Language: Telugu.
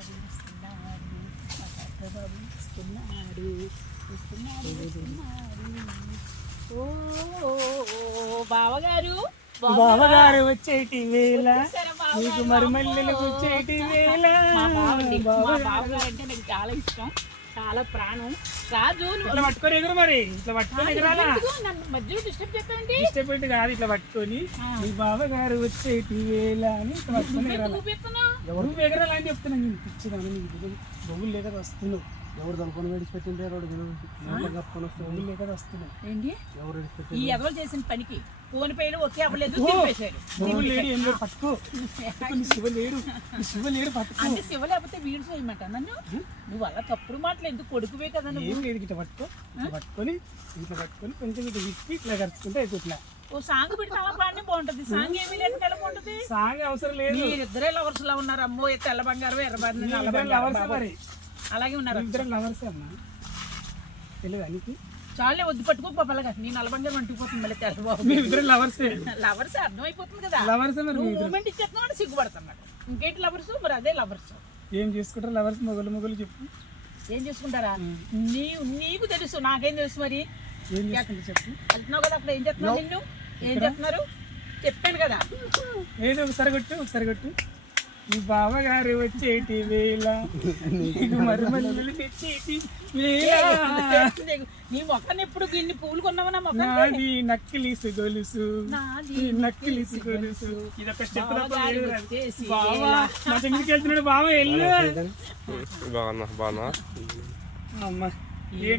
బాబు వస్తున్నాడు, మా తాత బాబు వస్తున్నాడు, వస్తున్నాడు వస్తున్నాడు. ఓ బావగారు బావగారు వచ్చేటి వేళ వచ్చేసారా బావగారు? నీకు మరుమల్లెలు వచ్చేటి వేళ మా బావగారు అంటే నాకు చాలా ఇష్టం, చాలా ప్రాణం. రాజు ఇట్లా పట్టుకొని ఎగురు, మరి ఇట్లా పట్టుకొని ఎగరాలా? నన్ను మధ్యలో డిస్టర్బ్ చేస్తానండి. ఇష్టపెట్టి కాదు, ఇట్లా పట్టుకొని మీ బావగారు వచ్చేటి వేళ అని ఇట్లా పట్టుకొని ఎగరాలా? ఎవరు ఎగరాలా అని చెప్తున్నాను. నేను పిచ్చిదాను, నీకు బొగులు లేక వస్తున్నావు. ఎవరు దొరకొని విడిచిపెట్టింటే బొగులు లేక వస్తున్నావు. ఏంటి ఎవరు విడిచిపెట్టి ఈ ఎదవలు చేసిన పనికి ఫోన్ పేలు ఒకే అవ్వలేదు, తిప్పేశారు. బొగులు లేడు, ఏం లేదు, పట్టుకో. నీ శివ లేడు, నీ శివ లేడు, పట్టుకో. అంటే శివ లేకపోతే వీడు చేయమంట నన్ను. నువ్వు అలా తప్పుడు మాటలు ఎందుకు కొడుకువే కదా నువ్వు. ఏం లేదు, ఇట్లా పట్టుకో. ఇట్లా పట్టుకొని ఇట్లా పట్టుకొని కొంచెం ఇట్లా విప్పి ఇట్లా ఖర్చుకుంటే అయిపోయి ఇట్లా ఓ సాంగ్ పెడితే అలా పాడినే బాగుంటది. సాంగ్ ఏమీ లేకుండా ఎలా బాగుంటది? సాగే అవసరం లేదు. మీరిద్దరే లవర్స్ లా ఉన్నారు. అమ్మో తెల్ల బంగారం ఎర్ర బంగారం నల్ల బంగారం లవర్సే బాబు. మరి, అలాగే ఉన్నారు. ఇద్దరం లవర్సే అమ్మా, తెలియదు నీకు? చాలే వద్దు పట్టుకో పప్పలగా. నీ నల్ల బంగారం అంటుకుపోతుంది మళ్ళీ తెల్ల బాబు. మీ ఇద్దరం లవర్సే, లవర్స్ అర్థమైపోతుంది కదా. లవర్సే మరి. నువ్వు మూమెంట్ ఇచ్చేస్తున్నావు అంటే సిగ్గుపడతామాట. ఇంకేంటి లవర్స్ మరి అదే లవర్స్. ఏం చేసుకుంటారు లవర్స్? మొగలు చెప్పు, ఏం చేసుకుంటారా? నీకు తెలుసు, నాకేం తెలుసు. మరి ఏం చేసుకుంటారు చెప్పు. వెళ్తున్నావు కదా, అక్కడ ఏం చేస్తున్నావు? నిన్ను ఏం చేస్తున్నారు చెప్పాను కదా. ఏదో ఒకసారి కొట్టు. మీ బావగారు వచ్చేటి వేళ నీకు మరుమల్లెలు తెచ్చేటి వేళ నీ మొక్కని ఎప్పుడు ఇన్ని పువ్వులు కొన్నావు? నా మొక్క నాది నక్కిలీసు గొలుసు, నక్కిలీసు గొలుసు. ఇదొక స్టెప్ బావా మా చెందికి వెళ్తున్నాడు. బావ వెళ్ళు. బాగున్నా అమ్మా ఏంటి